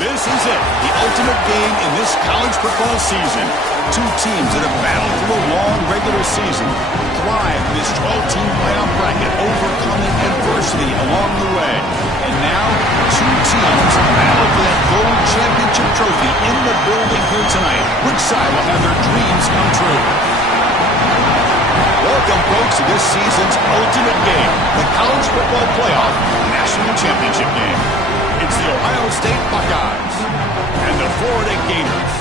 This is it, the ultimate game in this college football season. Two teams that have battled through a long regular season, thrive in this 12-team playoff bracket, overcoming adversity along the way. And now, two teams battle for that gold championship trophy in the building here tonight. Which side will have their dreams come true? Welcome, folks, to this season's ultimate game, the College Football Playoff National Championship Game. It's the Ohio State Buckeyes and the Florida Gators.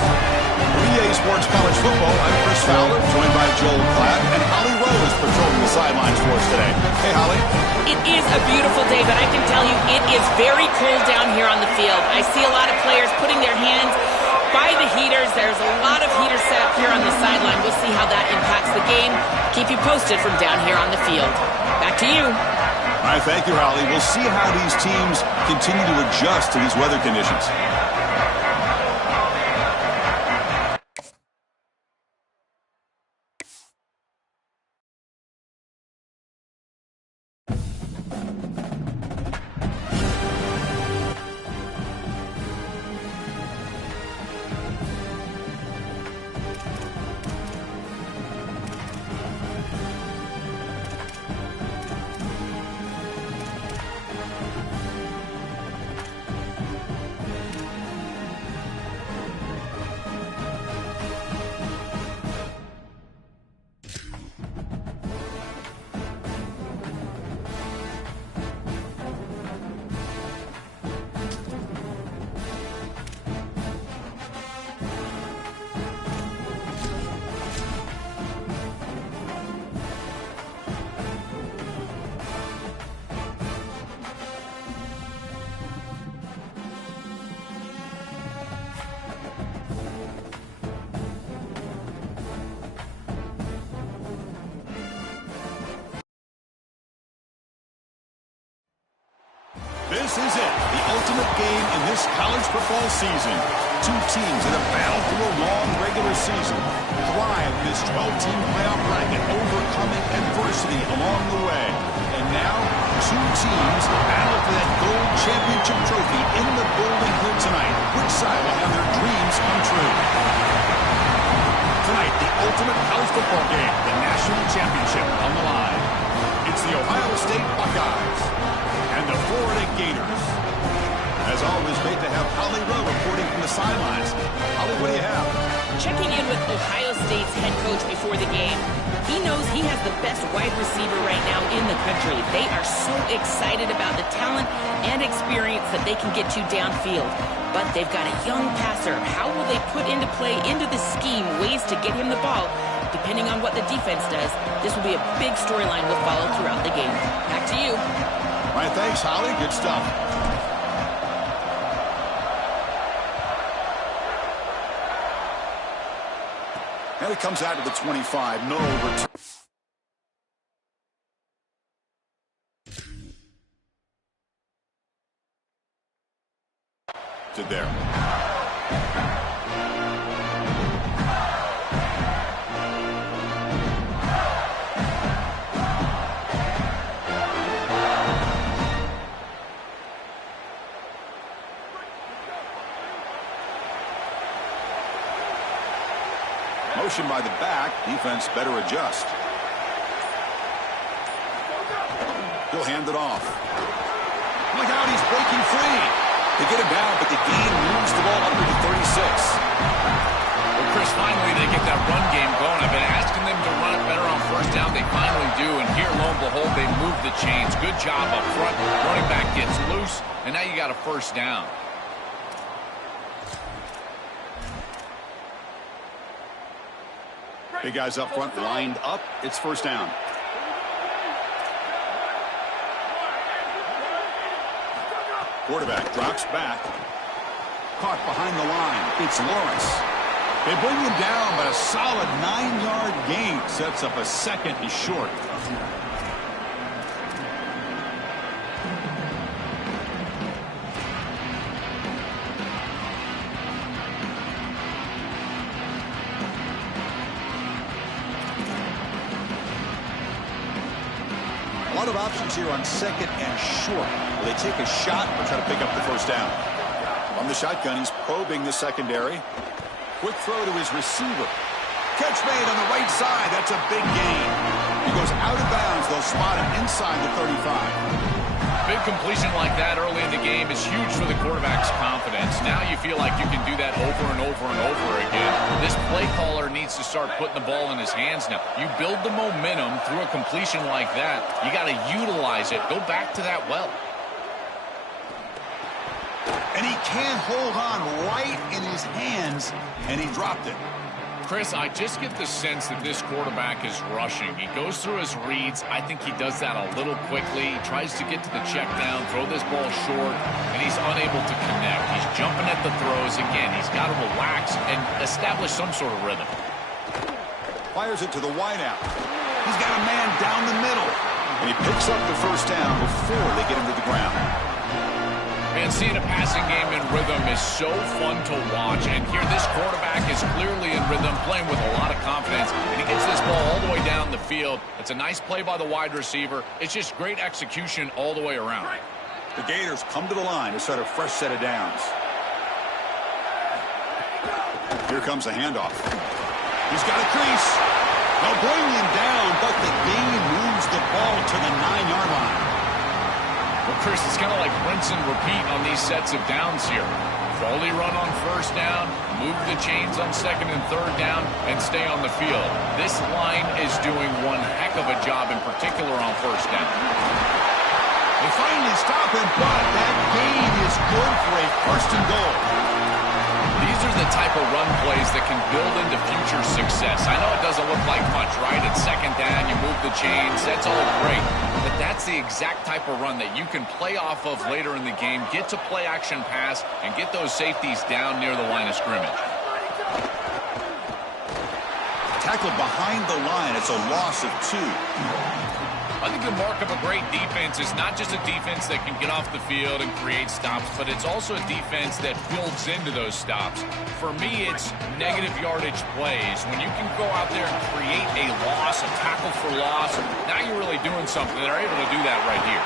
For EA Sports College Football, I'm Chris Fowler, joined by Joel Klatt, and Holly Rowe is patrolling the sidelines for us today. Hey, Holly. It is a beautiful day, but I can tell you it is very cold down here on the field. I see a lot of players putting their hands by the heaters. There's a lot of heaters set up here on the sideline. We'll see how that impacts the game. Keep you posted from down here on the field. Back to you. All right, thank you, Holly. We'll see how these teams continue to adjust to these weather conditions. This is it, the ultimate game in this college football season. Two teams that have battled through a long regular season, thrive in this 12-team playoff bracket, overcoming adversity along the way. And now, two teams battle for that gold championship trophy in the building here tonight. Which side will have their dreams come true? Tonight, the ultimate college football game, the national championship on the line. It's the Ohio State Buckeyes and the Florida Gators. As always, great to have Holly Rowe reporting from the sidelines. Holly, what do you have? Checking in with Ohio State's head coach before the game. He knows he has the best wide receiver right now in the country. They are so excited about the talent and experience that they can get to downfield. But they've got a young passer. How will they put into play, into the scheme, ways to get him the ball? Depending on what the defense does, this will be a big storyline we'll follow throughout the game. Back to you. All right, thanks, Holly. Good stuff. And it comes out to the 25. No return. To there. Motion by the back. Defense better adjust. He'll hand it off. Look out, he's breaking free. They get him down, but the gain moves the ball up to the 36. Well, Chris, finally they get that run game going. I've been asking them to run it better on first down. They finally do, and here, lo and behold, they move the chains. Good job up front. Running back gets loose, and now you got a first down. Big guys up front lined up. It's first down. Quarterback drops back. Caught behind the line. It's Lawrence. They bring him down, but a solid 9-yard gain sets up a second and short. A lot of options here on second and short. Will they take a shot or try to pick up the first down? From the shotgun, he's probing the secondary. Quick throw to his receiver. Catch made on the right side. That's a big gain. He goes out of bounds. They'll spot him inside the 35. Big completion like that early in the game is huge for the quarterback's confidence. Now you feel like you can do that over and over and over again. This play caller needs to start putting the ball in his hands now. You build the momentum through a completion like that. You got to utilize it. Go back to that well. And he can't hold on right in his hands, and he dropped it. Chris, I just get the sense that this quarterback is rushing. He goes through his reads. I think he does that a little quickly. He tries to get to the check down, throw this ball short, and he's unable to connect. He's jumping at the throws. Again, he's got to relax and establish some sort of rhythm. Fires it to the wideout. He's got a man down the middle. And he picks up the first down before they get him to the ground. Man, seeing a passing game in rhythm is so fun to watch. And here this quarterback is clearly in rhythm, playing with a lot of confidence. And he gets this ball all the way down the field. It's a nice play by the wide receiver. It's just great execution all the way around. The Gators come to the line to start a fresh set of downs. Here comes a handoff. He's got a crease. They'll bring him down, but the gain moves the ball to the 9-yard line. Well, Chris, it's kind of like rinse and repeat on these sets of downs here. Quality run on first down, move the chains on second and third down, and stay on the field. This line is doing one heck of a job, in particular on first down. They finally stop him, but that gain is good for a first and goal. These are the type of run plays that can build into future success. I know it doesn't look like much, right? It's second down, you move the chains, that's all great. But that's the exact type of run that you can play off of later in the game, get to play action pass, and get those safeties down near the line of scrimmage. Tackled behind the line, it's a loss of 2. I think the mark of a great defense is not just a defense that can get off the field and create stops, but it's also a defense that builds into those stops. For me, it's negative yardage plays. When you can go out there and create a loss, a tackle for loss, now you're really doing something. They're able to do that right here.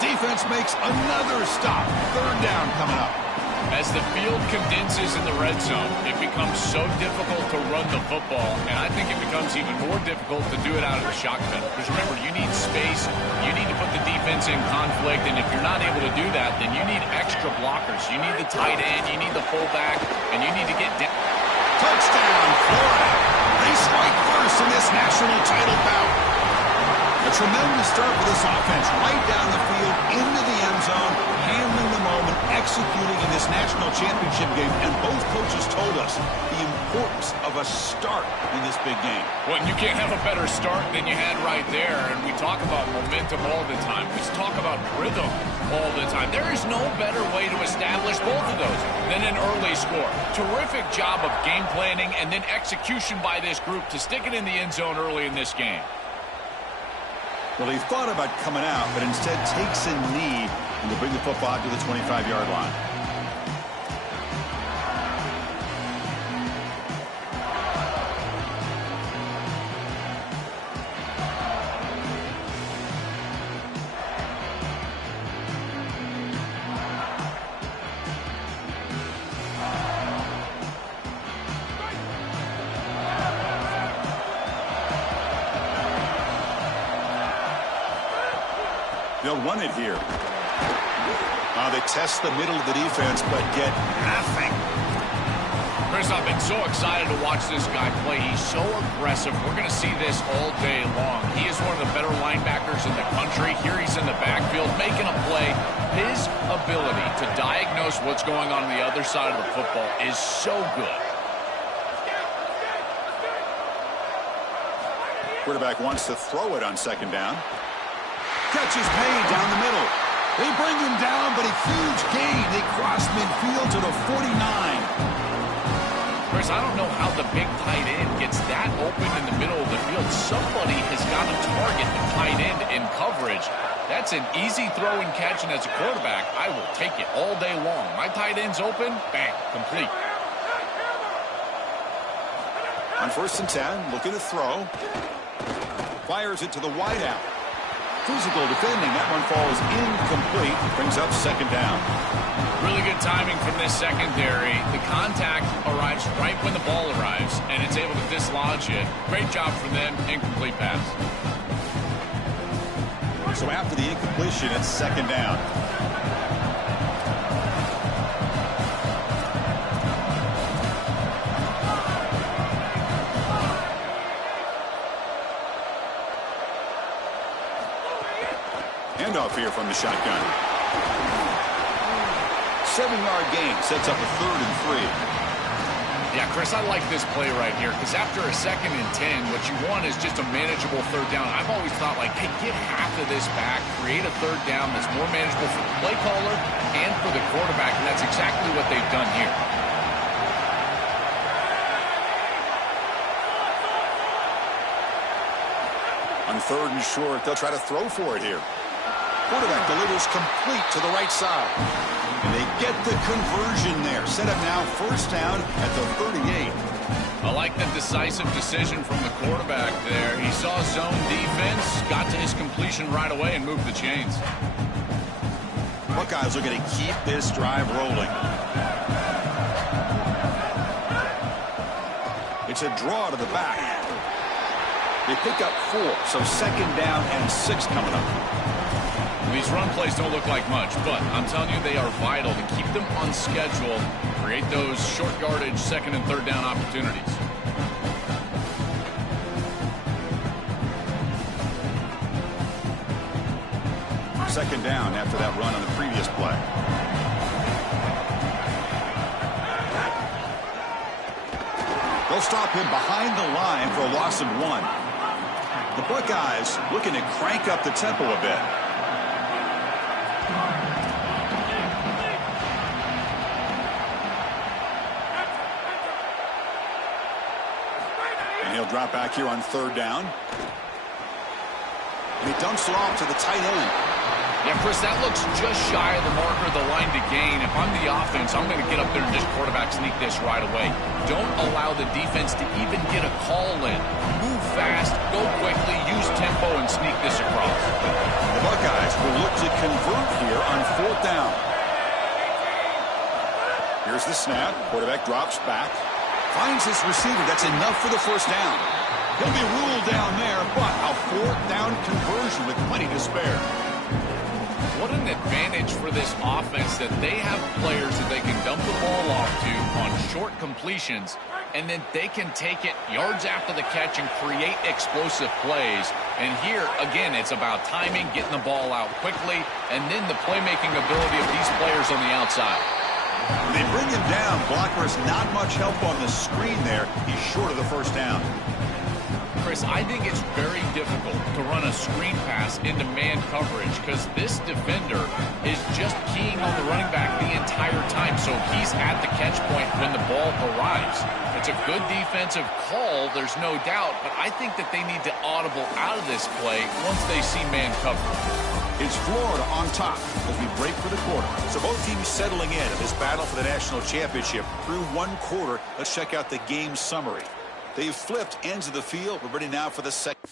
Defense makes another stop. Third down coming up. As the field condenses in the red zone, it becomes so difficult to run the football, and I think it becomes even more difficult to do it out of the shotgun. Because remember, you need space, you need to put the defense in conflict, and if you're not able to do that, then you need extra blockers. You need the tight end, you need the fullback, and you need to get down. Touchdown, Florida. They strike first in this national title bout. A tremendous start for this offense, right down the field, into the end zone, handling the moment, executing in this national championship game. And both coaches told us the importance of a start in this big game. Well, you can't have a better start than you had right there. And we talk about momentum all the time. We talk about rhythm all the time. There is no better way to establish both of those than an early score. Terrific job of game planning and then execution by this group to stick it in the end zone early in this game. Well, he thought about coming out, but instead takes a knee and will bring the football to the 25-yard line. They'll run it here. They test the middle of the defense, but get nothing. Chris, I've been so excited to watch this guy play. He's so aggressive. We're going to see this all day long. He is one of the better linebackers in the country. Here he's in the backfield making a play. His ability to diagnose what's going on the other side of the football is so good. Quarterback wants to throw it on second down. Catch is made down the middle. They bring him down, but a huge gain. They cross midfield to the 49. Chris, I don't know how the big tight end gets that open in the middle of the field. Somebody has got to target the tight end in coverage. That's an easy throw and catch, and as a quarterback, I will take it all day long. My tight end's open, bang, complete. On 1st and 10, looking to throw. Fires it to the wideout. Physical defending. That one falls incomplete. Brings up second down. Really good timing from this secondary. The contact arrives right when the ball arrives, and it's able to dislodge it. Great job from them. Incomplete pass. So after the incompletion, it's second down. Handoff here from the shotgun. 7-yard gain sets up a 3rd and 3. Yeah, Chris, I like this play right here because after a 2nd and 10, what you want is just a manageable 3rd down. I've always thought, like, hey, get half of this back, create a 3rd down that's more manageable for the play caller and for the quarterback, and that's exactly what they've done here. On 3rd and short, they'll try to throw for it here. Quarterback delivers complete to the right side. And they get the conversion there. Set up now 1st down at the 38. I like the decisive decision from the quarterback there. He saw zone defense, got to his completion right away, and moved the chains. Buckeyes are going to keep this drive rolling. It's a draw to the back. They pick up 4, so 2nd down and 6 coming up. These run plays don't look like much, but I'm telling you they are vital to keep them on schedule, create those short yardage 2nd and 3rd down opportunities. Second down after that run on the previous play. They'll stop him behind the line for a loss of 1. The Buckeyes looking to crank up the tempo a bit. And he'll drop back here on 3rd down. And he dumps it off to the tight end. Yeah, Chris, that looks just shy of the marker, the line to gain. If I'm the offense, I'm going to get up there and just quarterback sneak this right away. Don't allow the defense to even get a call in. Move fast, go quickly, use tempo, and sneak this across. The Buckeyes will look to convert here on 4th down. Here's the snap. Quarterback drops back. Finds his receiver. That's enough for the 1st down. He'll be ruled down there, but a 4th down conversion with plenty to spare. What an advantage for this offense that they have players that they can dump the ball off to on short completions, and then they can take it yards after the catch and create explosive plays. And here, again, it's about timing, getting the ball out quickly, and then the playmaking ability of these players on the outside. When they bring him down, blockers not much help on the screen there. He's short of the 1st down. Chris, I think it's very difficult to run a screen pass into man coverage because this defender is just keying on the running back the entire time, so he's at the catch point when the ball arrives. It's a good defensive call, there's no doubt, but I think that they need to audible out of this play once they see man coverage. It's Florida on top as we break for the quarter. So both teams settling in this battle for the national championship through 1 quarter. Let's check out the game summary. They've flipped ends of the field. We're ready now for the second.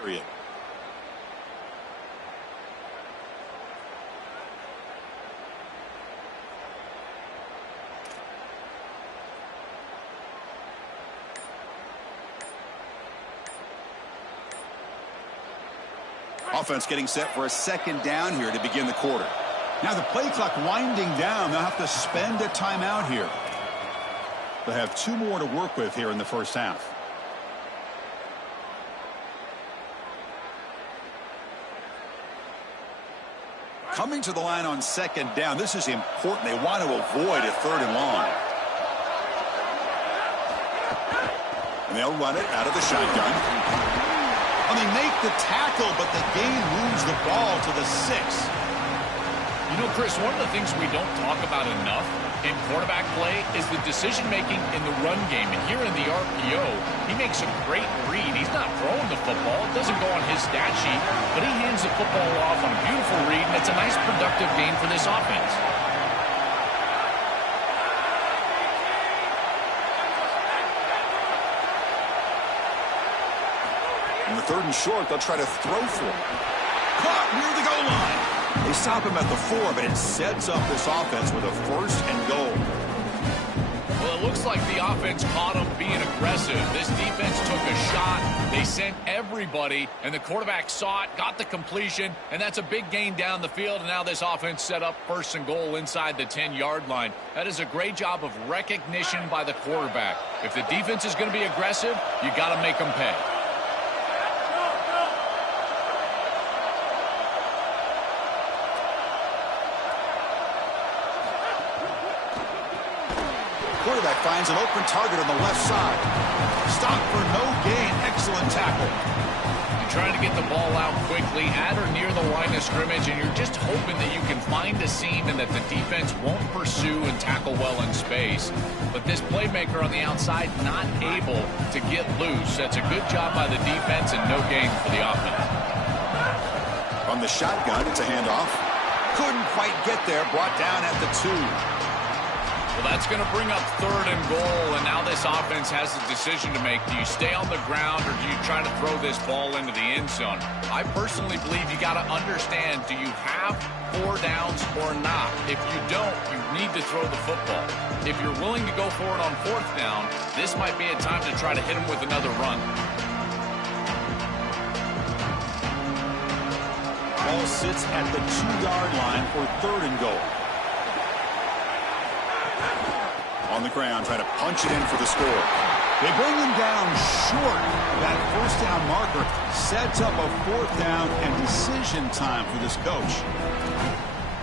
period. Offense getting set for a second down here to begin the quarter. Now the play clock winding down. They'll have to spend a timeout here. They'll have 2 more to work with here in the first half. Coming to the line on second down. This is important. They want to avoid a 3rd and long. And they'll run it out of the shotgun. And they make the tackle, but the game moves the ball to the 6. You know, Chris, one of the things we don't talk about enough in quarterback play is the decision-making in the run game. And here in the RPO, he makes a great read. He's not throwing the football. It doesn't go on his stat sheet, but he hands the football off on a beautiful read, and it's a nice, productive game for this offense. On the 3rd and short, they'll try to throw for it. Caught near the goal line. They stop him at the 4, but it sets up this offense with a 1st and goal. Well, it looks like the offense caught him being aggressive. This defense took a shot. They sent everybody, and the quarterback saw it, got the completion, and that's a big gain down the field. And now this offense set up 1st and goal inside the 10-yard line. That is a great job of recognition by the quarterback. If the defense is going to be aggressive, you got to make them pay. Quarterback finds an open target on the left side. Stop for no gain. Excellent tackle. You're trying to get the ball out quickly at or near the line of scrimmage, and you're just hoping that you can find a seam and that the defense won't pursue and tackle well in space. But this playmaker on the outside not able to get loose. That's a good job by the defense and no gain for the offense. From the shotgun, it's a handoff. Couldn't quite get there. Brought down at the 2. Well, that's going to bring up 3rd and goal, and now this offense has a decision to make. Do you stay on the ground, or do you try to throw this ball into the end zone? I personally believe you got to understand, do you have 4 downs or not? If you don't, you need to throw the football. If you're willing to go for it on 4th down, this might be a time to try to hit him with another run. Ball sits at the 2-yard line for 3rd and goal. On the ground, trying to punch it in for the score. They bring him down short. That 1st down marker sets up a 4th down and decision time for this coach.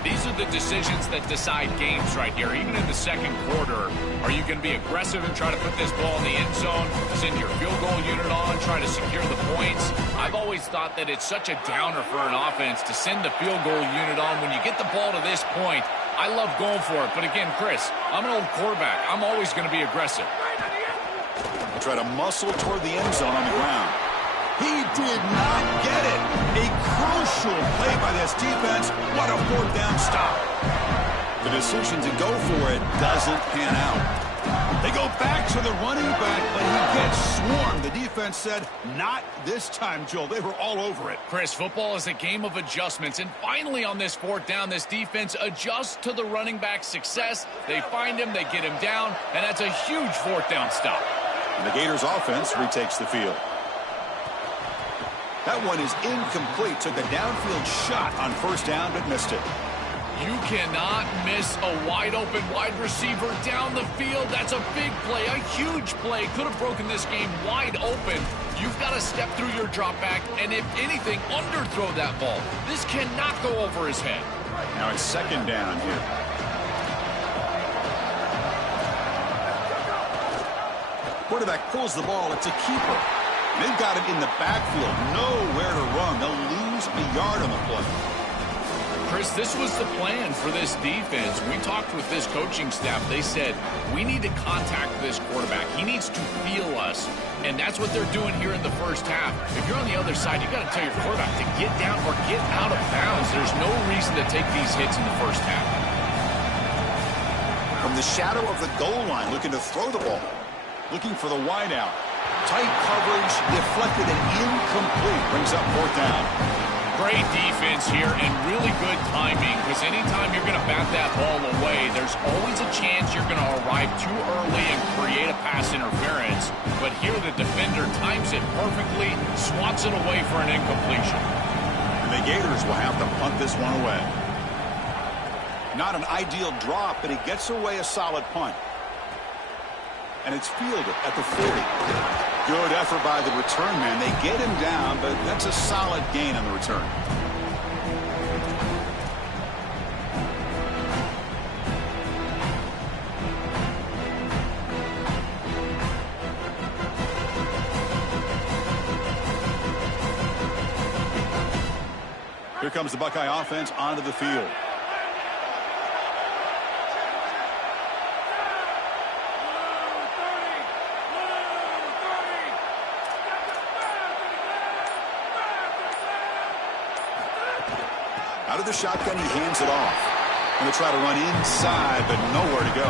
These are the decisions that decide games right here. Even in the 2nd quarter, are you going to be aggressive and try to put this ball in the end zone, send your field goal unit on, try to secure the points? I've always thought that it's such a downer for an offense to send the field goal unit on. When you get the ball to this point, I love going for it. But again, Chris, I'm an old quarterback. I'm always going to be aggressive. They try to muscle toward the end zone on the ground. He did not get it. A crucial play by this defense. What a 4th down stop. The decision to go for it doesn't pan out. They go back to the running back, but he gets swarmed. The defense said, not this time, Joel. They were all over it. Chris, football is a game of adjustments, and finally on this 4th down, this defense adjusts to the running back's success. They find him, they get him down, and that's a huge 4th down stop. And the Gators offense retakes the field. That one is incomplete. Took a downfield shot on 1st down, but missed it. You cannot miss a wide-open wide receiver down the field. That's a big play, a huge play. Could have broken this game wide open. You've got to step through your drop back and, if anything, underthrow that ball. This cannot go over his head. Now it's 2nd down here. Quarterback pulls the ball. It's a keeper. They've got him in the backfield. Nowhere to run. They'll lose a yard on the play. Chris, this was the plan for this defense. We talked with this coaching staff. They said, we need to contact this quarterback. He needs to feel us. And that's what they're doing here in the first half. If you're on the other side, you got to tell your quarterback to get down or get out of bounds. There's no reason to take these hits in the first half. From the shadow of the goal line, looking to throw the ball. Looking for the wideout. Tight coverage, deflected and incomplete. Brings up fourth down. Great defense here and really good timing, because anytime you're going to bat that ball away, there's always a chance you're going to arrive too early and create a pass interference. But here the defender times it perfectly, swats it away for an incompletion. And the Gators will have to punt this one away. Not an ideal drop, but he gets away a solid punt. And it's fielded at the 40. Good effort by the return man. They get him down, but that's a solid gain on the return. Here comes the Buckeye offense onto the field. Out of the shotgun, he hands it off. Going to try to run inside, but nowhere to go.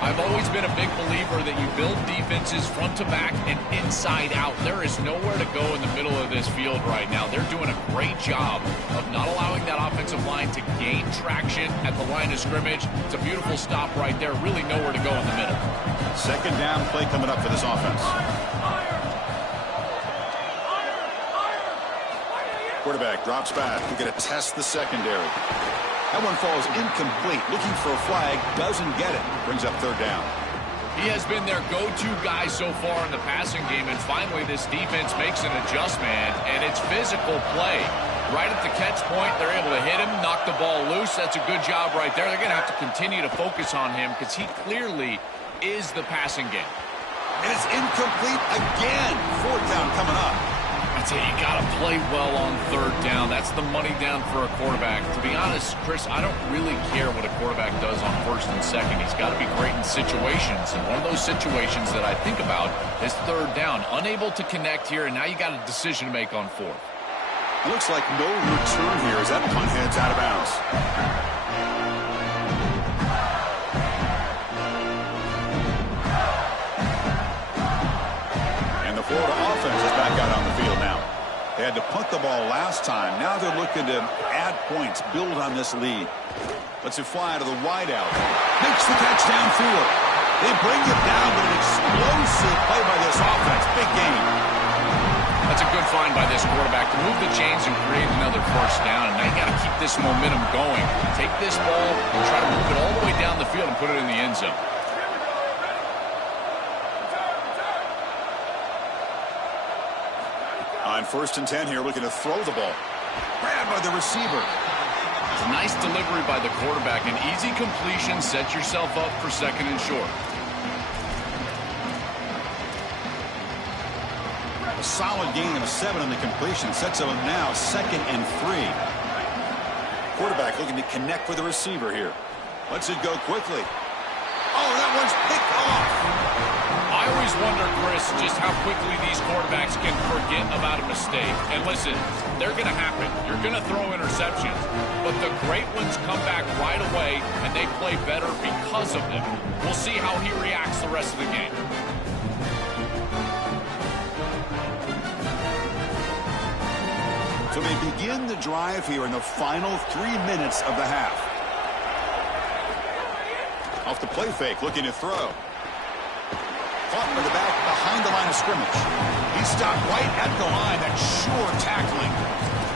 I've always been a big believer that you build defenses front to back and inside out. There is nowhere to go in the middle of this field right now. They're doing a great job of not allowing that offensive line to gain traction at the line of scrimmage. It's a beautiful stop right there. Really nowhere to go in the middle. Second down play coming up for this offense. Quarterback drops back. We're going to test the secondary. That one falls incomplete. Looking for a flag. Doesn't get it. Brings up third down. He has been their go-to guy so far in the passing game, and finally this defense makes an adjustment, and it's physical play. Right at the catch point, they're able to hit him, knock the ball loose. That's a good job right there. They're going to have to continue to focus on him because he clearly is the passing game. And it's incomplete again. Fourth down coming up. I tell you, you got to play well on third down. That's the money down for a quarterback. To be honest, Chris, I don't really care what a quarterback does on first and second. He's got to be great in situations. And one of those situations that I think about is third down. Unable to connect here, and now you got a decision to make on fourth. It looks like no return here as that punt heads out of bounds. Florida offense is back out on the field now. They had to punt the ball last time. Now they're looking to add points, build on this lead. Lets it fly to the wideout. Makes the catch downfield. They bring it down, but an explosive play by this offense. Big game. That's a good find by this quarterback to move the chains and create another first down. And now you got to keep this momentum going. Take this ball and try to move it all the way down the field and put it in the end zone. On first and 10 here, looking to throw the ball. Grabbed by the receiver. It's a nice delivery by the quarterback. An easy completion. Set yourself up for second and short. A solid gain of 7 on the completion. Sets up now second and 3. Quarterback looking to connect with the receiver here. Lets it go quickly. Oh, that one's picked off. I always wonder, Chris, just how quickly these quarterbacks can forget about a mistake. And listen, they're going to happen. You're going to throw interceptions, but the great ones come back right away, and they play better because of them. We'll see how he reacts the rest of the game. So they begin the drive here in the final 3 minutes of the half. Off the play fake, looking to throw. Caught by the back behind the line of scrimmage. He stopped right at the line. That's sure tackling.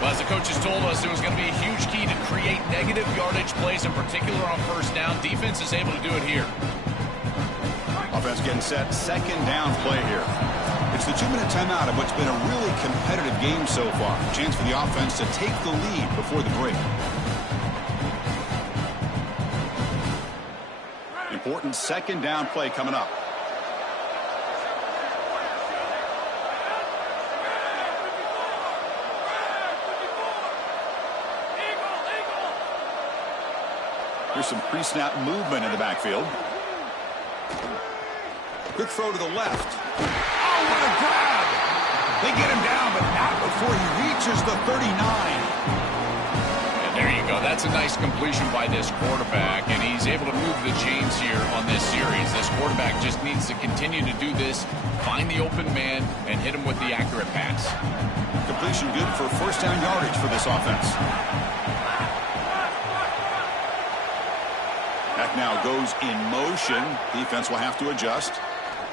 Well, as the coaches told us, it was going to be a huge key to create negative yardage plays, in particular on first down. Defense is able to do it here. Offense getting set. Second down play here. It's the 2-minute timeout of what's been a really competitive game so far. Chance for the offense to take the lead before the break. Important second down play coming up. Here's some pre-snap movement in the backfield. Quick throw to the left. Oh, what a grab! They get him down, but not before he reaches the 39. And there you go. That's That's a nice completion by this quarterback, and he's able to move the chains here on this series. This quarterback just needs to continue to do this, find the open man, and hit him with the accurate pass. Completion good for first down yardage for this offense. Back now goes in motion. Defense will have to adjust.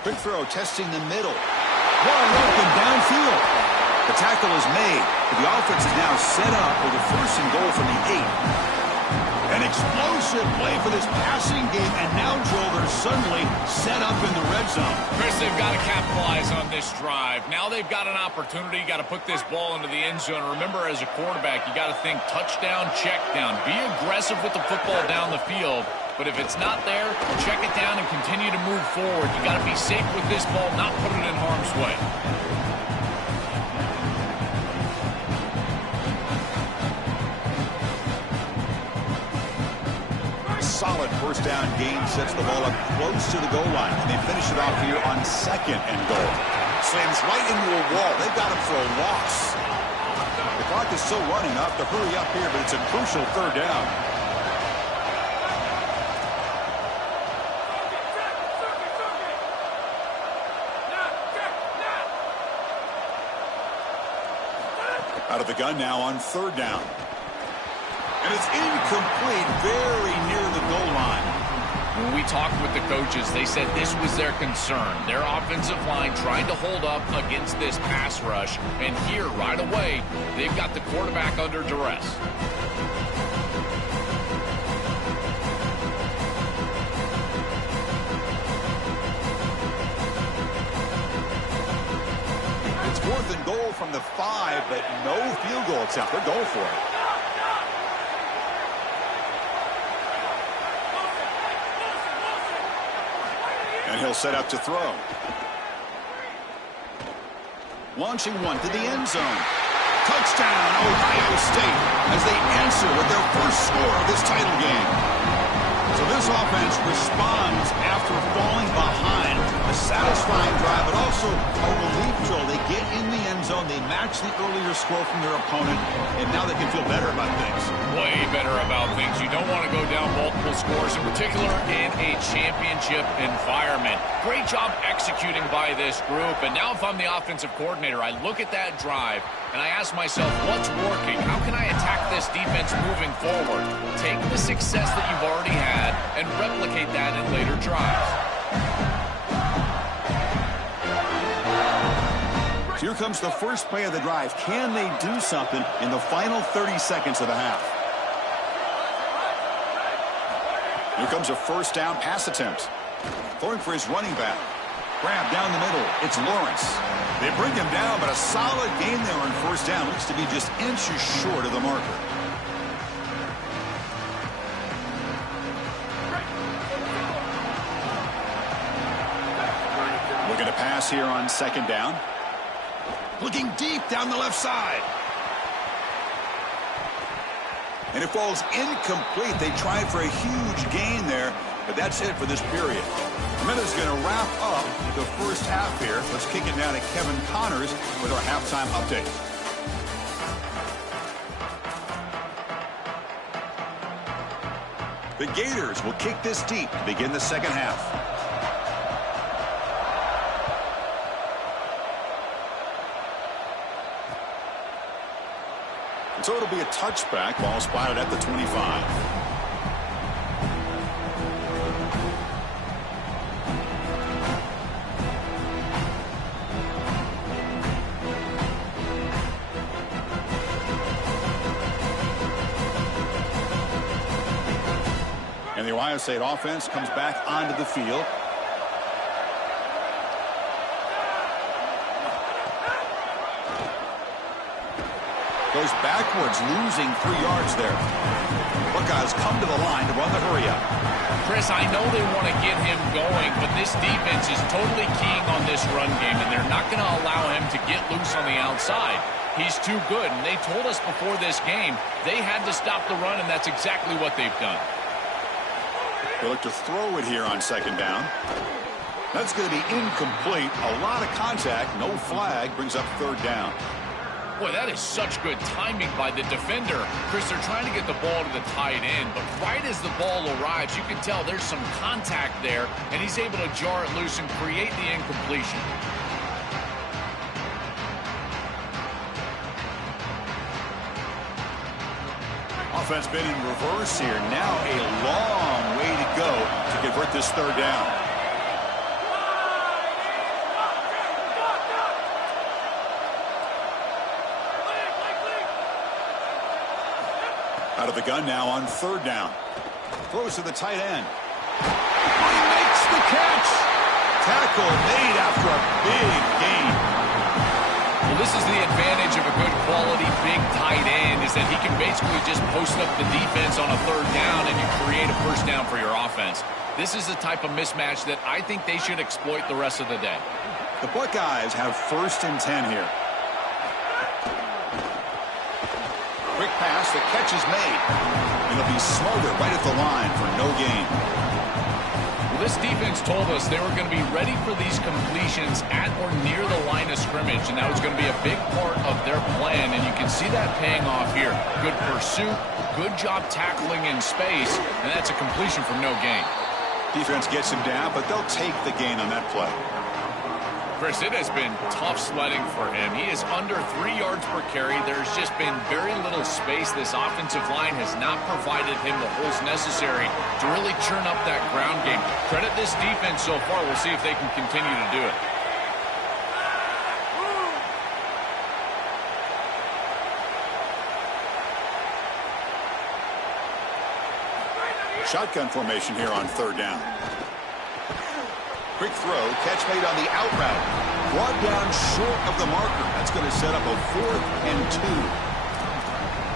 Quick throw, testing the middle. Wide open downfield. The tackle is made. The offense is now set up with a first and goal from the 8. An explosive play for this passing game, and now, Joel, they're suddenly set up in the red zone. Chris, they've got to capitalize on this drive. Now they've got an opportunity. Got to put this ball into the end zone. Remember, as a quarterback, you got to think touchdown, check down. Be aggressive with the football down the field. But if it's not there, check it down and continue to move forward. You got to be safe with this ball, not put it in harm's way. Solid first down gain sets the ball up close to the goal line. And they finish it off here on second and goal. Slams right into a wall. They've got him for a loss. The clock is still running up to hurry up here, but it's a crucial third down. Out of the gun now on third down. And it's incomplete, very near the goal line. When we talked with the coaches, they said this was their concern. Their offensive line trying to hold up against this pass rush. And here, right away, they've got the quarterback under duress. It's 4th and goal from the 5, but no field goal attempt. They're going for it. And he'll set up to throw. Launching one to the end zone. Touchdown, Ohio State, as they answer with their first score of this title game. So this offense responds after falling behind. A satisfying drive, but also a relief drill. They get in the end zone. They match the earlier score from their opponent, and now they can feel better about things. Way better about things. You don't want to go down multiple scores, in particular in a championship environment. Great job executing by this group. And now if I'm the offensive coordinator, I look at that drive, and I ask myself, what's working? How can I attack this defense moving forward? Take the success that you've already had and replicate that in later drives. Here comes the first play of the drive. Can they do something in the final 30 seconds of the half? Here comes a first down pass attempt. Throwing for his running back. Grab down the middle. It's Lawrence. They bring him down, but a solid gain there on first down. Looks to be just inches short of the marker. Looking to pass here on second down. Looking deep down the left side. And it falls incomplete. They tried for a huge gain there, but that's it for this period. The minute's going to wrap up the first half here. Let's kick it now to Kevin Connors with our halftime update. The Gators will kick this deep to begin the second half. So it'll be a touchback. Ball spotted at the 25. And the Ohio State offense comes back onto the field. Goes backwards, losing 3 yards there. Buckeyes come to the line to run the hurry-up. Chris, I know they want to get him going, but this defense is totally keying on this run game, and they're not going to allow him to get loose on the outside. He's too good, and they told us before this game they had to stop the run, and that's exactly what they've done. They look to throw it here on second down. That's going to be incomplete. A lot of contact, no flag, brings up third down. Boy, that is such good timing by the defender. Chris, they're trying to get the ball to the tight end, but right as the ball arrives, you can tell there's some contact there, and he's able to jar it loose and create the incompletion. Offense been in reverse here. Now a long way to go to convert this third down. Out of the gun now on third down. Throws to the tight end. He makes the catch. Tackle made after a big gain. Well, this is the advantage of a good quality big tight end, is that he can basically just post up the defense on a third down and you create a first down for your offense. This is the type of mismatch that I think they should exploit the rest of the day. The Buckeyes have 1st and 10 here. Quick pass, the catch is made. It'll be Smolder right at the line for no gain. Well, this defense told us they were going to be ready for these completions at or near the line of scrimmage, and that was going to be a big part of their plan, and you can see that paying off here. Good pursuit, good job tackling in space, and that's a completion from no gain. Defense gets him down, but they'll take the gain on that play. Chris, it has been tough sledding for him. He is under 3 yards per carry. There's just been very little space. This offensive line has not provided him the holes necessary to really churn up that ground game. Credit this defense so far. We'll see if they can continue to do it. Shotgun formation here on third down. Quick throw, catch made on the out route. Brought down short of the marker. That's going to set up a 4th and 2.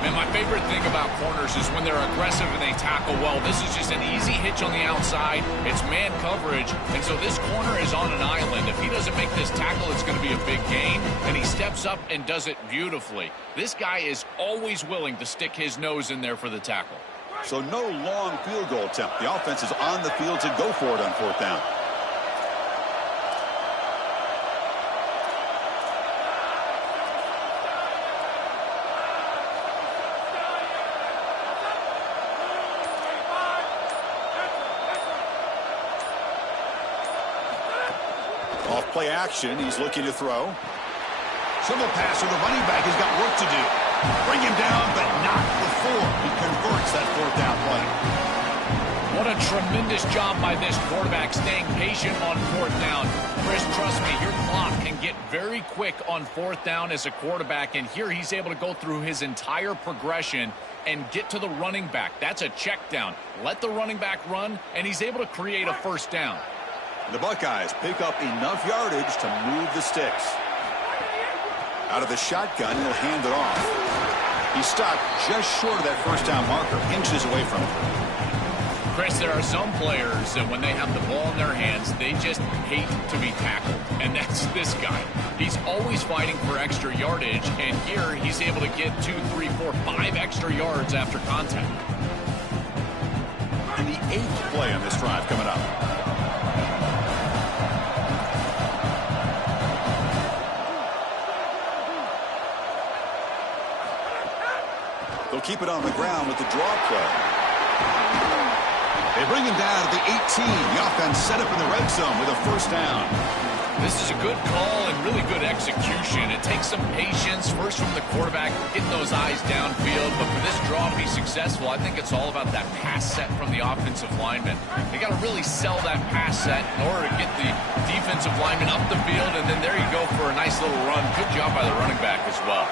Man, my favorite thing about corners is when they're aggressive and they tackle well. This is just an easy hitch on the outside. It's man coverage, and so this corner is on an island. If he doesn't make this tackle, it's going to be a big gain, and he steps up and does it beautifully. This guy is always willing to stick his nose in there for the tackle. So no long field goal attempt. The offense is on the field to go for it on 4th down. Play action. He's looking to throw. Simple pass to the running back. He's got work to do. Bring him down, but not before he converts that 4th down play. What a tremendous job by this quarterback staying patient on 4th down. Chris, trust me, your clock can get very quick on 4th down as a quarterback, and here he's able to go through his entire progression and get to the running back. That's a check down. Let the running back run, and he's able to create a first down. The Buckeyes pick up enough yardage to move the sticks. Out of the shotgun, he'll hand it off. He's stopped just short of that first down marker, inches away from it. Chris, there are some players that when they have the ball in their hands, they just hate to be tackled. And that's this guy. He's always fighting for extra yardage, and here he's able to get 2, 3, 4, 5 extra yards after contact. And the 8th play on this drive coming up. They'll keep it on the ground with the draw play. They bring him down to the 18. The offense set up in the red zone with a first down. This is a good call and really good execution. It takes some patience, first from the quarterback, getting those eyes downfield. But for this draw to be successful, I think it's all about that pass set from the offensive lineman. They got to really sell that pass set in order to get the defensive lineman up the field, and then there you go for a nice little run. Good job by the running back as well.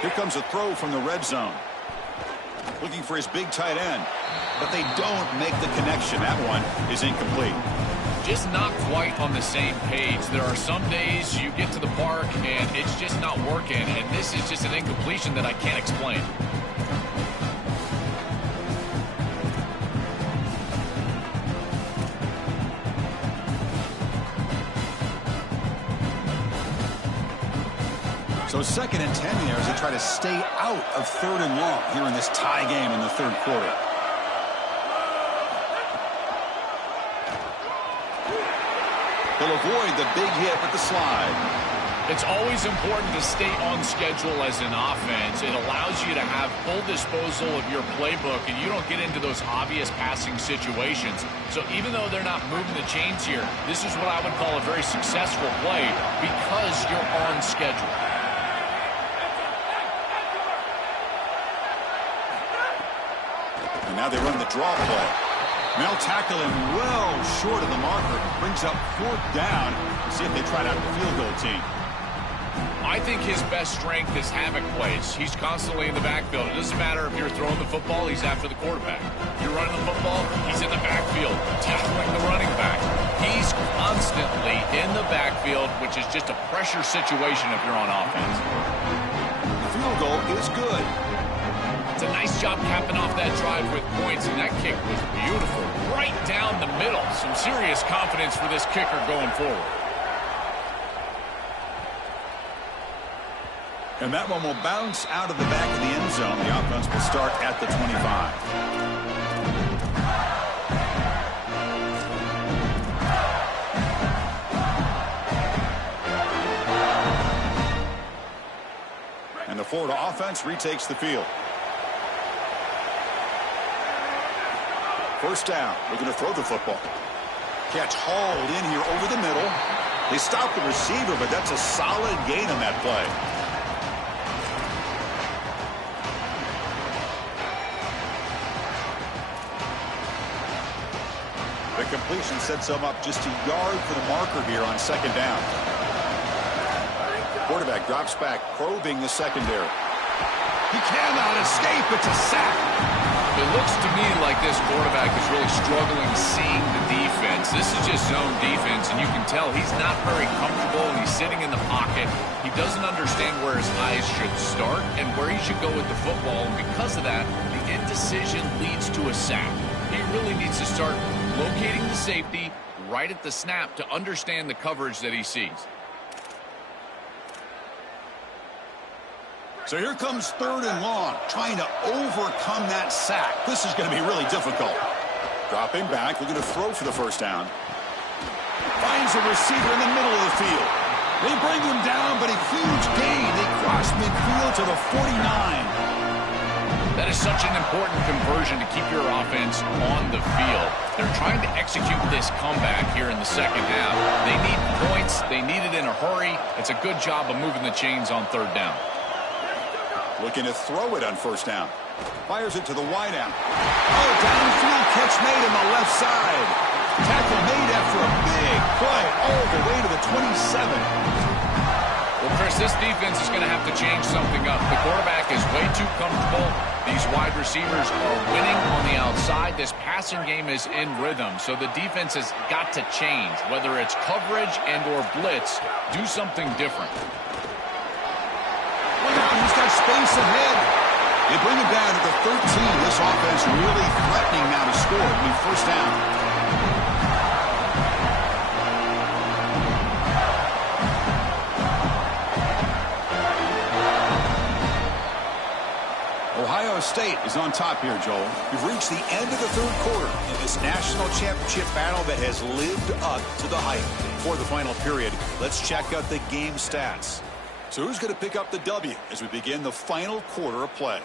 Here comes a throw from the red zone. Looking for his big tight end. But they don't make the connection. That one is incomplete. Just not quite on the same page. There are some days you get to the park and it's just not working. And this is just an incompletion that I can't explain. So 2nd and 10 here as they try to stay out of 3rd and long here in this tie game in the 3rd quarter. He'll avoid the big hit with the slide. It's always important to stay on schedule as an offense. It allows you to have full disposal of your playbook, and you don't get into those obvious passing situations. So even though they're not moving the chains here, this is what I would call a very successful play because you're on schedule. And now they run the draw play. They'll tackle him well short of the marker. Brings up 4th down. See if they try out the field goal team. I think his best strength is havoc plays. He's constantly in the backfield. It doesn't matter if you're throwing the football, he's after the quarterback. If you're running the football, he's in the backfield, tackling the running back. He's constantly in the backfield, which is just a pressure situation if you're on offense. The field goal is good. It's a nice job capping off that drive with points, and that kick was beautiful. Right down the middle. Some serious confidence for this kicker going forward. And that one will bounce out of the back of the end zone. The offense will start at the 25. And the Florida offense retakes the field. 1st down. We're going to throw the football. Catch hauled in here over the middle. They stop the receiver, but that's a solid gain on that play. The completion sets them up just a yard for the marker here on 2nd down. Quarterback drops back, probing the secondary. He cannot escape. It's a sack. It looks to me like this quarterback is really struggling seeing the defense. This is just zone defense, and you can tell he's not very comfortable, and he's sitting in the pocket. He doesn't understand where his eyes should start and where he should go with the football, and because of that, the indecision leads to a sack. He really needs to start locating the safety right at the snap to understand the coverage that he sees. So here comes 3rd and long, trying to overcome that sack. This is going to be really difficult. Dropping back, looking to throw for the 1st down. Finds a receiver in the middle of the field. They bring him down, but a huge gain. They cross midfield to the 49. That is such an important conversion to keep your offense on the field. They're trying to execute this comeback here in the 2nd half. They need points. They need it in a hurry. It's a good job of moving the chains on 3rd down. Looking to throw it on 1st down. Fires it to the wideout. Oh, downfield catch made on the left side. Tackle made after a big play all the way to the 27. Well, Chris, this defense is going to have to change something up. The quarterback is way too comfortable. These wide receivers are winning on the outside. This passing game is in rhythm, so the defense has got to change. Whether it's coverage and or blitz, do something different. He's got space ahead. They bring him down to the 13. This offense really threatening now to score. It'll be 1st down. Ohio State is on top here, Joel. We've reached the end of the 3rd quarter in this national championship battle that has lived up to the hype. For the final period, let's check out the game stats. So who's going to pick up the W as we begin the final quarter of play?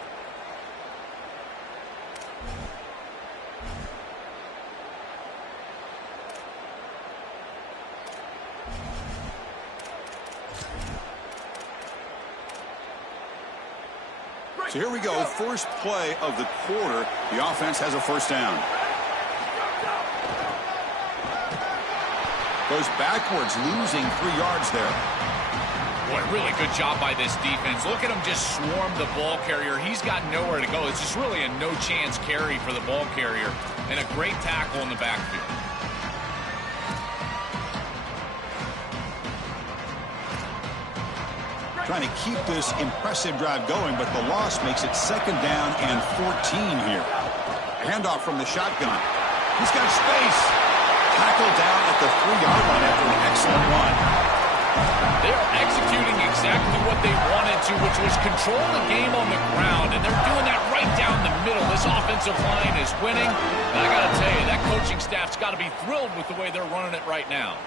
So here we go, first play of the quarter. The offense has a 1st down. Goes backwards, losing 3 yards there. Boy, really good job by this defense. Look at him just swarm the ball carrier. He's got nowhere to go. It's just really a no-chance carry for the ball carrier, and a great tackle in the backfield. Trying to keep this impressive drive going, but the loss makes it 2nd down and 14 here. Handoff from the shotgun. He's got space. Tackled down at the 3-yard line after an excellent run. They are executing exactly what they wanted to, which was control the game on the ground, and they're doing that right down the middle. This offensive line is winning, and I got to tell you, that coaching staff's got to be thrilled with the way they're running it right now.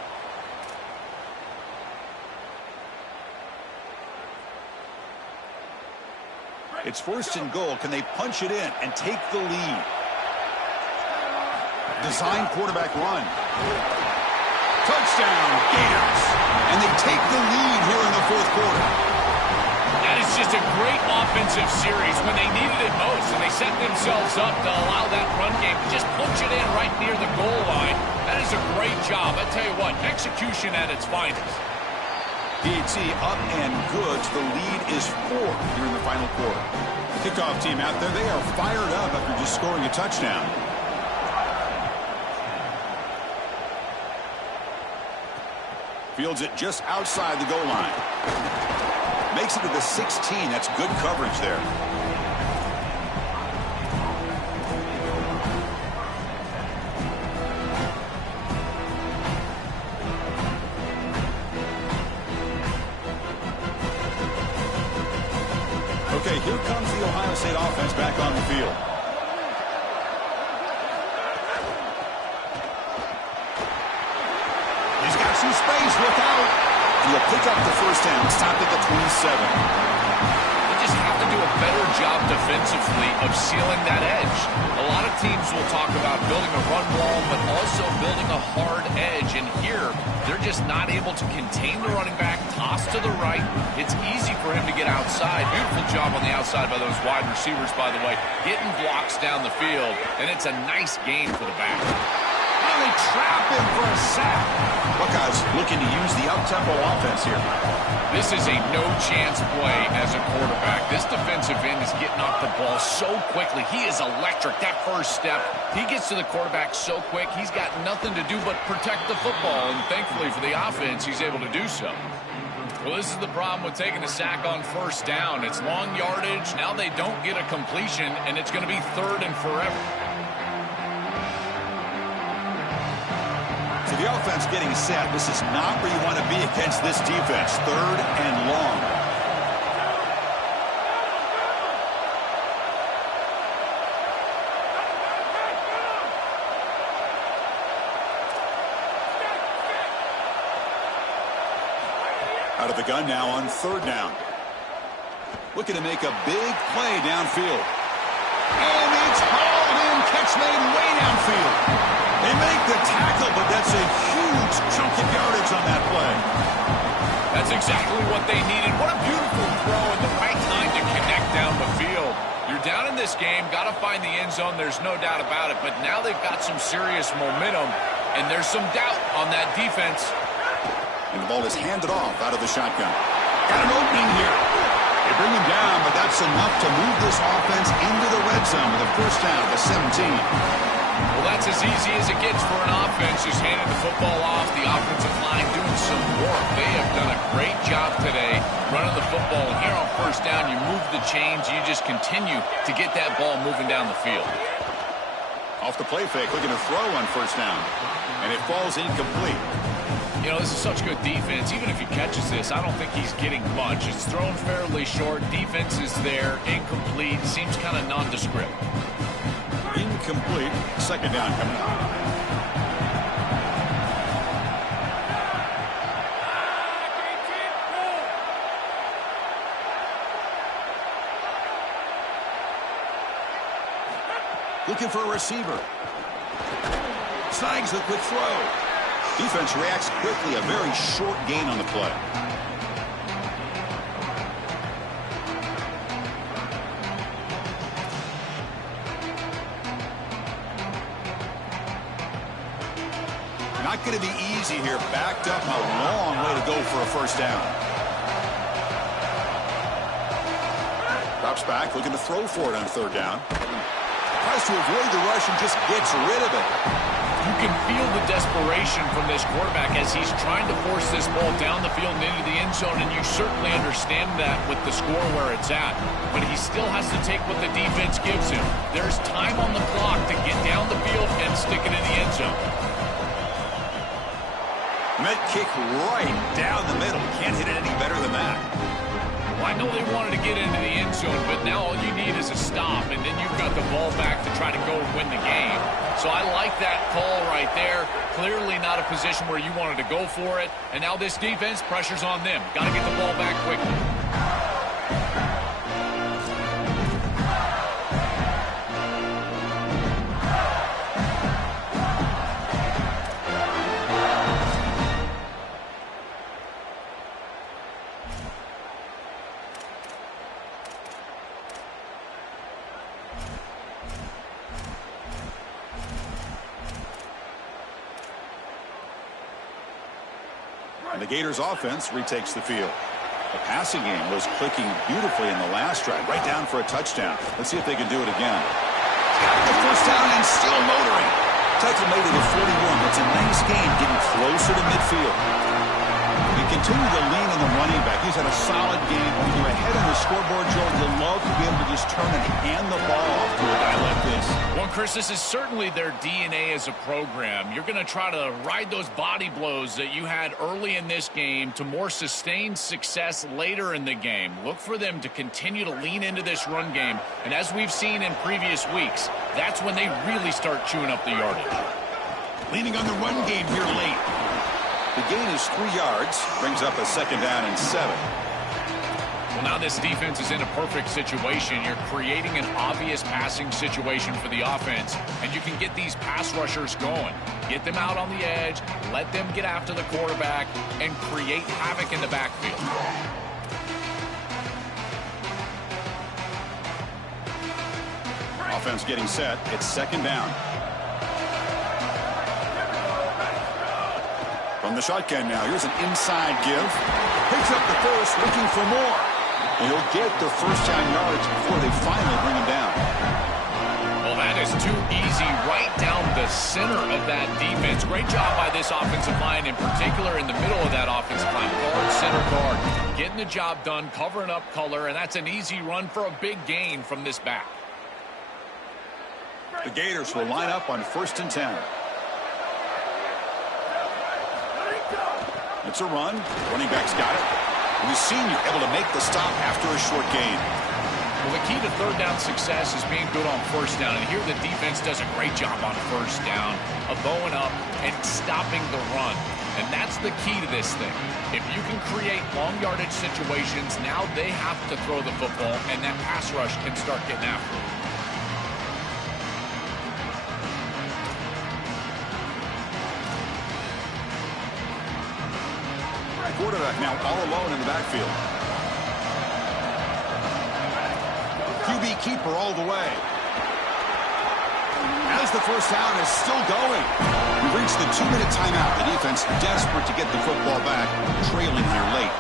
It's first and goal. Can they punch it in and take the lead? Design quarterback run. Touchdown, Gators. And they take the lead here in the fourth quarter. That is just a great offensive series when they needed it most, and they set themselves up to allow that run game to just punch it in right near the goal line. That is a great job. I tell you what, execution at its finest. DT up and good. The lead is 4 here in the final quarter. Kickoff team out there, they are fired up after just scoring a touchdown. Fields it just outside the goal line. Makes it to the 16. That's good coverage there. Okay, here comes the Ohio State offense back on the field. He's got some space, look out. He'll pick up the first down, stopped at the 27. They just have to do a better job defensively of sealing that edge. A lot of teams will talk about building a run wall, but also building a hard edge. And here, they're just not able to contain the running back, toss to the right. It's easy for him to get outside. Beautiful job on the outside by those wide receivers, by the way, getting blocks down the field. And it's a nice gain for the back. They trap him for a sack. Buckeyes looking to use the up-tempo offense here. This is a no-chance play as a quarterback. This defensive end is getting off the ball so quickly. He is electric. That first step, he gets to the quarterback so quick, he's got nothing to do but protect the football. And thankfully for the offense, he's able to do so. Well, this is the problem with taking a sack on first down. It's long yardage. Now they don't get a completion, and it's going to be 3rd and forever. So the offense getting set. This is not where you want to be against this defense. 3rd and long. Out of the gun now on 3rd down. Looking to make a big play downfield. And it's hauled in. Catch made way downfield. They make the tackle, but that's a huge chunk of yardage on that play. That's exactly what they needed. What a beautiful throw at the right time to connect down the field. You're down in this game, got to find the end zone. There's no doubt about it. But now they've got some serious momentum, and there's some doubt on that defense. And the ball is handed off out of the shotgun. Got an opening here. They bring him down, but that's enough to move this offense into the red zone with a first down at the 17. Well, that's as easy as it gets for an offense. Just handing the football off, the offensive line doing some work. They have done a great job today running the football. And here on first down, you move the chains. You just continue to get that ball moving down the field. Off the play fake, looking to throw on first down. And it falls incomplete. You know, this is such good defense. Even if he catches this, I don't think he's getting much. It's thrown fairly short. Defense is there. Incomplete. Seems kind of nondescript. Incomplete. 2nd down coming up. Looking for a receiver. Snags the quick throw. Defense reacts quickly. A very short gain on the play. Not going to be easy here. Backed up, a long way to go for a first down. Drops back, looking to throw for it on 3rd down. Tries to avoid the rush and just gets rid of it. You can feel the desperation from this quarterback as he's trying to force this ball down the field and into the end zone, and you certainly understand that with the score where it's at. But he still has to take what the defense gives him. There's time on the clock to get down the field and stick it in the end zone. And that kick right down the middle. Can't hit it any better than that. Well, I know they wanted to get into the end zone, but now all you need is a stop, and then you've got the ball back to try to go win the game. So I like that call right there. Clearly not a position where you wanted to go for it. And now this defense, pressure's on them. Got to get the ball back quickly. And the Gators offense retakes the field. The passing game was clicking beautifully in the last drive, right down for a touchdown. Let's see if they can do it again. Got the first down and still motoring. Takes him made to the 41. It's a nice game, getting closer to midfield. You continue to lean on the running back. He's had a solid game. When you're ahead on the scoreboard, Joe, you'll love to be able to just turn and hand the ball off to a guy like this. Well, Chris, this is certainly their DNA as a program. You're going to try to ride those body blows that you had early in this game to more sustained success later in the game. Look for them to continue to lean into this run game. And as we've seen in previous weeks, that's when they really start chewing up the yardage. Leaning on the run game here late. The gain is 3 yards, brings up a 2nd down and 7. Well, now this defense is in a perfect situation. You're creating an obvious passing situation for the offense, and you can get these pass rushers going. Get them out on the edge, let them get after the quarterback, and create havoc in the backfield. Offense getting set. It's 2nd down. From the shotgun now, here's an inside give. Picks up the first, looking for more. And he'll get the first-down yards before they finally bring him down. Well, that is too easy right down the center of that defense. Great job by this offensive line, in particular in the middle of that offensive line. Guard, center, guard. Getting the job done, covering up color, and that's an easy run for a big gain from this back. The Gators will line up on 1st and 10. It's a run. Running back's got it. And the senior able to make the stop after a short gain. Well, the key to 3rd down success is being good on 1st down. And here the defense does a great job on 1st down of bowing up and stopping the run. And that's the key to this thing. If you can create long yardage situations, now they have to throw the football, and that pass rush can start getting after it. Quarterback now all alone in the backfield. QB keeper all the way. As the first down is still going. We've reached the 2-minute timeout. The defense desperate to get the football back, trailing here late.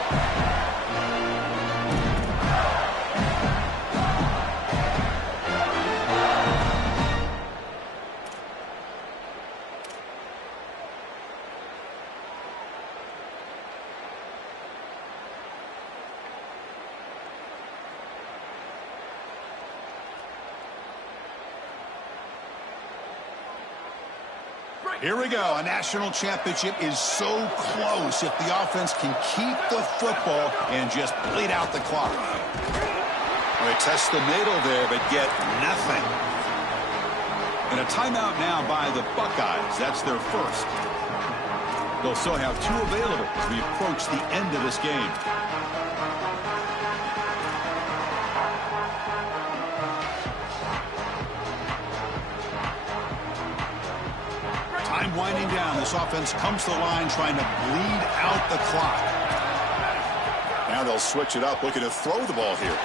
Here we go. A national championship is so close if the offense can keep the football and just bleed out the clock. Well, they test the middle there, but get nothing. And a timeout now by the Buckeyes. That's their first. They'll still have 2 available as we approach the end of this game. Time winding down. This offense comes to the line trying to bleed out the clock. Now they'll switch it up, looking to throw the ball here.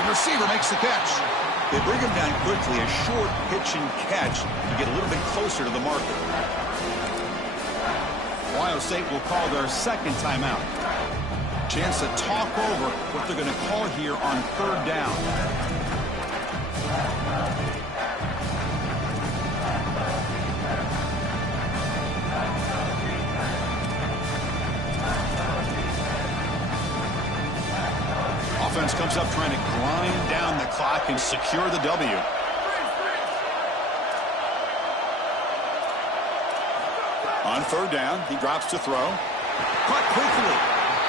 The receiver makes the catch. They bring him down quickly, a short pitch and catch to get a little bit closer to the marker. Ohio State will call their 2nd timeout. Chance to talk over what they're going to call here on 3rd down. Offense comes up trying to grind down the clock and secure the W. On third down, he drops to throw. Caught quickly.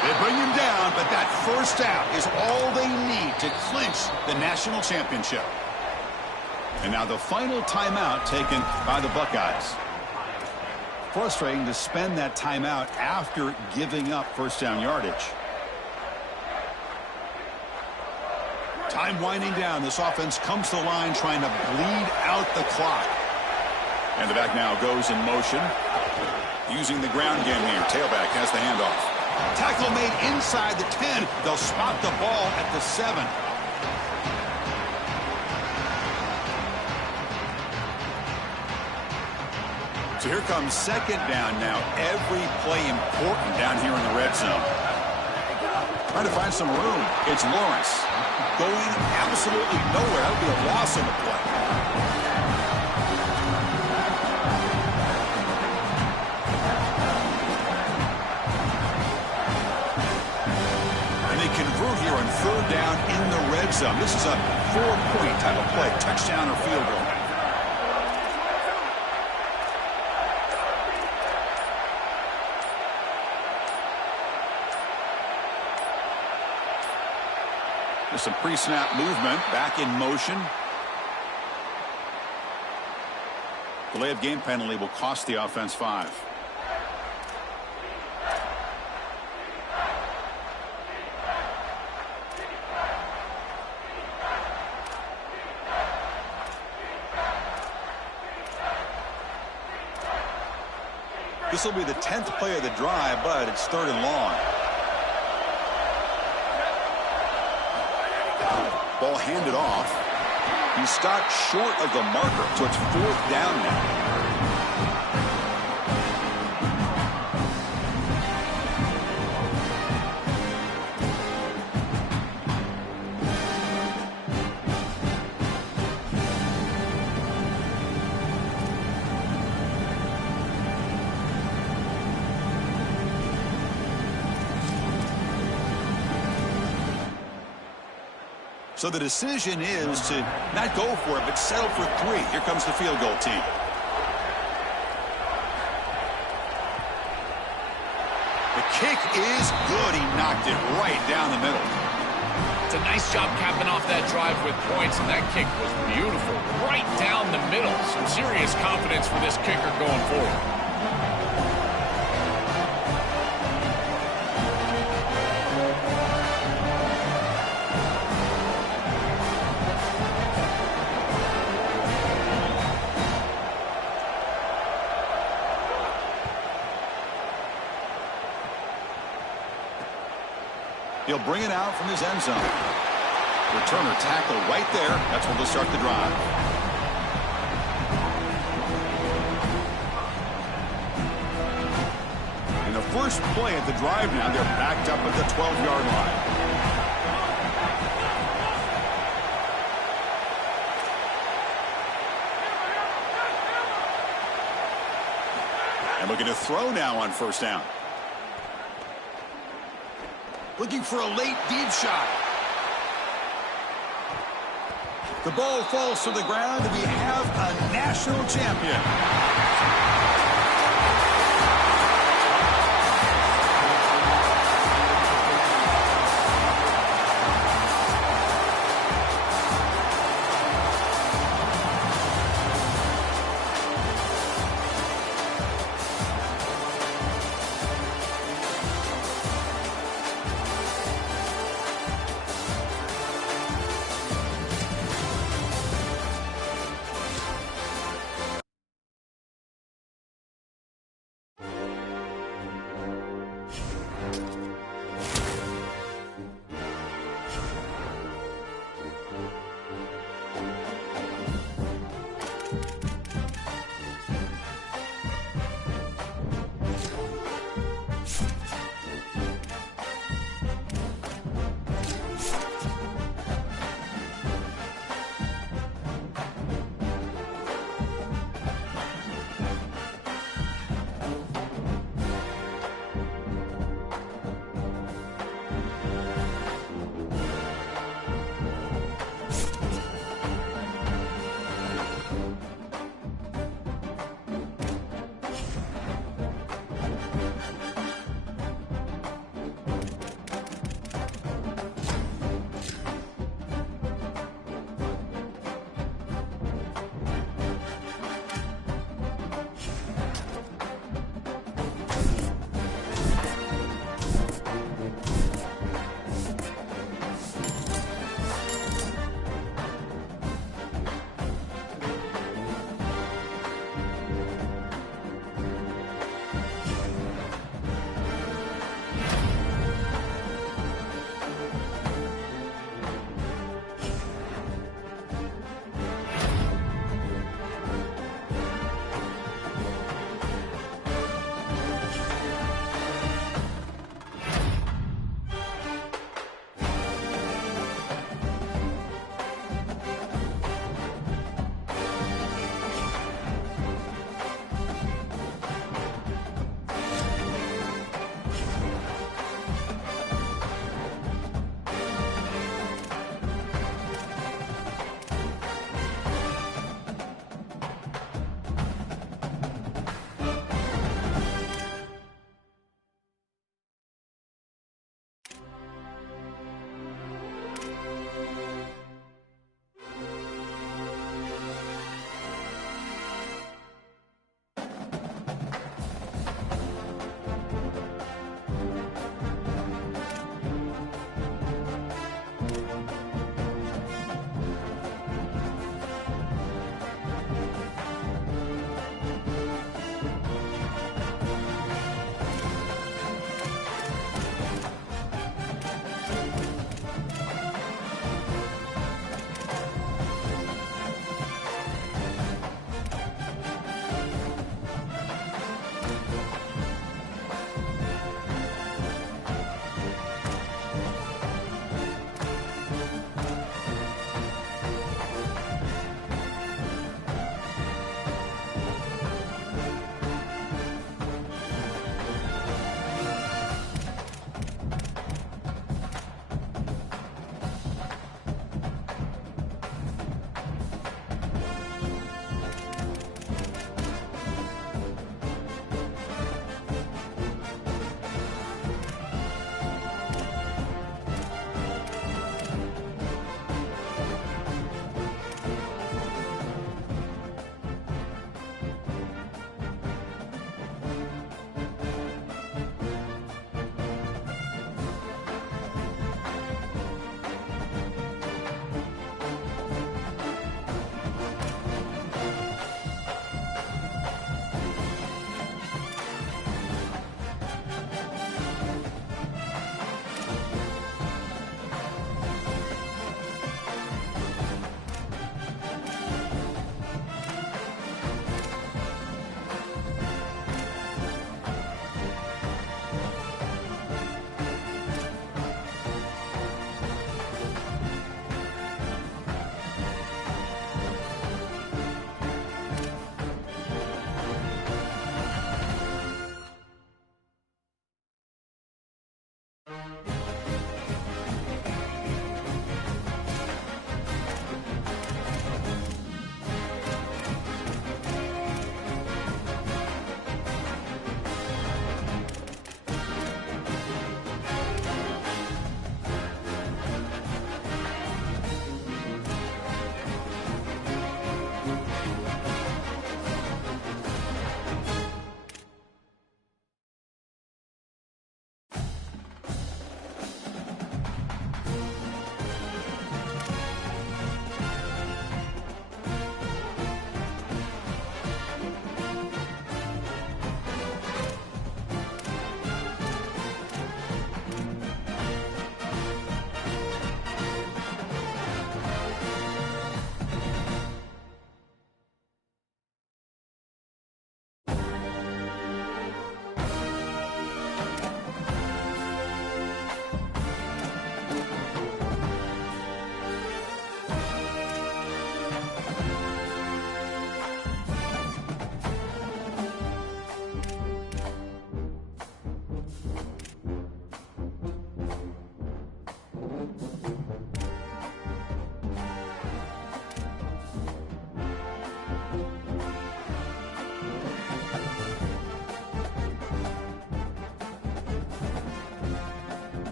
They bring him down, but that first down is all they need to clinch the national championship. And now the final timeout taken by the Buckeyes. Frustrating to spend that timeout after giving up first down yardage. Time winding down. This offense comes to the line trying to bleed out the clock. And the back now goes in motion. Using the ground game here. Tailback has the handoff. Tackle made inside the 10. They'll spot the ball at the 7. So here comes second down now. Every play important down here in the red zone. Trying to find some room. It's Lawrence. Going absolutely nowhere. That would be a loss on the play. And they convert here on third down in the red zone. This is a 4-point type of play. Touchdown or field goal. There's some pre-snap movement. Back in motion. Delay of game penalty will cost the offense 5. This will be the 10th play of the drive, but it's third and long. Ball handed off. He stopped short of the marker, so it's fourth down now. So the decision is to not go for it, but settle for 3. Here comes the field goal team. The kick is good. He knocked it right down the middle. It's a nice job capping off that drive with points, and that kick was beautiful. Right down the middle. Some serious confidence for this kicker going forward. He'll bring it out from his end zone. Returner tackle right there. That's when they'll start the drive. In the first play of the drive now, they're backed up at the 12-yard line. And looking to throw now on first down. Looking for a late deep shot. The ball falls to the ground, and we have a national champion.